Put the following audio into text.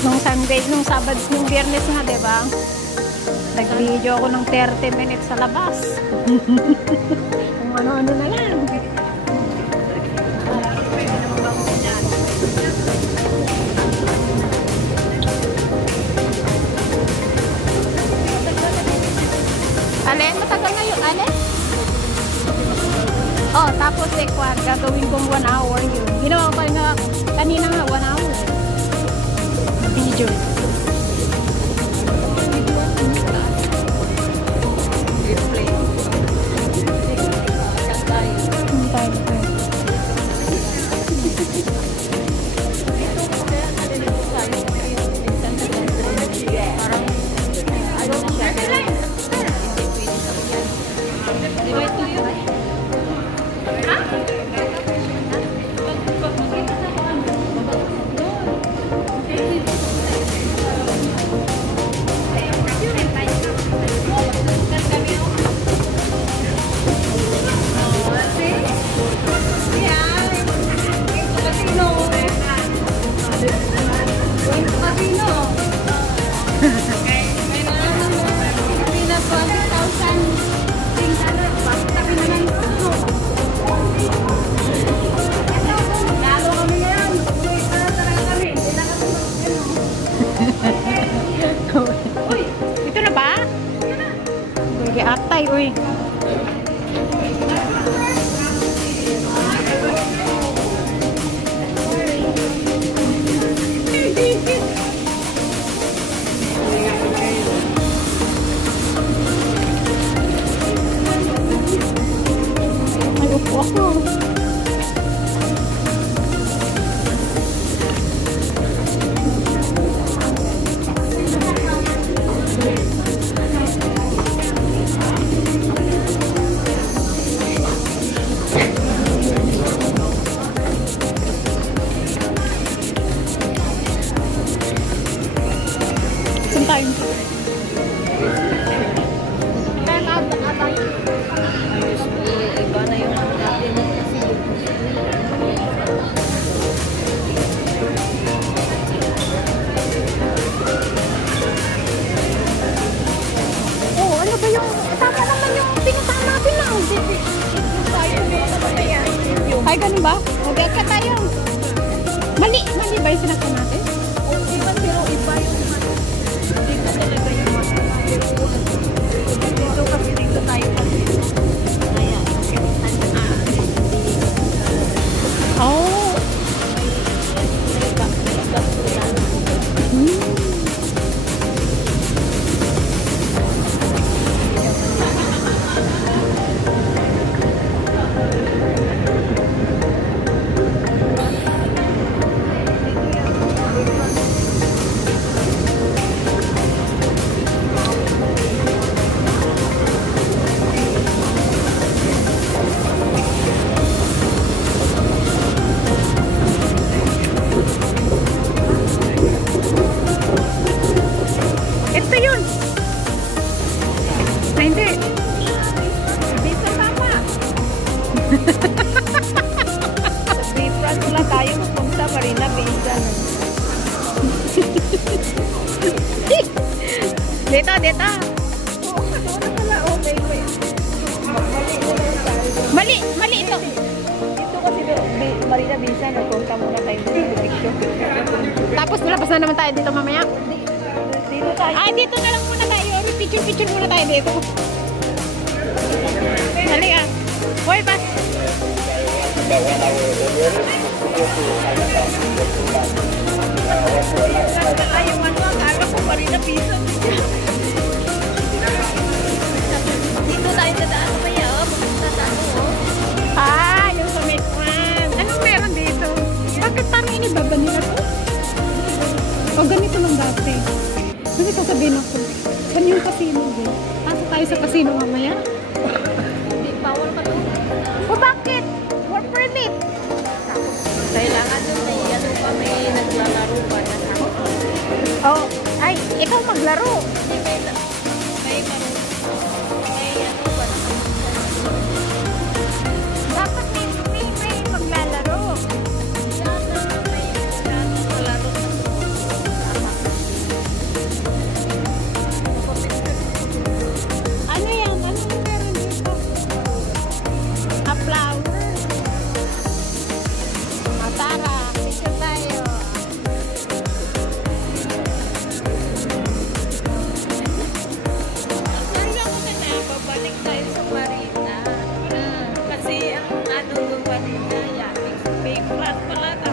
Nung Sunday, nung Sabado, nung Biyernes nga, diba? Nag-video ako ng 30 minutes sa labas. Kung ano-ano na lang. Alin? Matagal na yun, alin? Oh, tapos ekwan, gagawin kong 1 hour yun. Ginawa ko nga, kanina nga 1 hour. Video. Ito na ba? Uy, atay, uy. Ay, upo ako. Time. Iba na yung mga natin. Oh, ano ba yung tama naman yung pinuntahan natin lang. Ay, ganun ba? Okay, ka tayo. Mali ba yung sinakta natin? Okay man, pero iba yung dito talaga yung dito kasi dito tayo kasi. Ayan. Oh. Ito yun. Na hindi. Bisa tama. Sa Bayfront lang tayo pupunta, Marina Bisa. Dito. Oo, ano na pala. Okay, wait. Mali ito. Dito kasi Marina Bisa, nagpunta muna tayo ng picture. Tapos nalabas na naman tayo dito mamaya. Dito tayo. Ah, dito na lang muna tayo. Picture muna tayo dito. Dali ah. Hoy, bas. Ayaw ano, akala ko Marina Bisa. Dito tayo dadaan mamaya, oh. Pupunta sa ano, oh. Ah, yung sa Midwan. Anong meron dito? Bakit parang inibaba nila to? O ganito lang dati. Kasi sasabihin ako, saan yung casino din? Pasok tayo sa casino mamaya? Hindi, bawal ka doon. O bakit? Work permit. Kailangan doon may ano pa, may naglalaro pa na ako. Oh, ay, ikaw maglaro. Hindi, may ano pa na. Dapat may maglalaro. May naglalaro na doon. pala.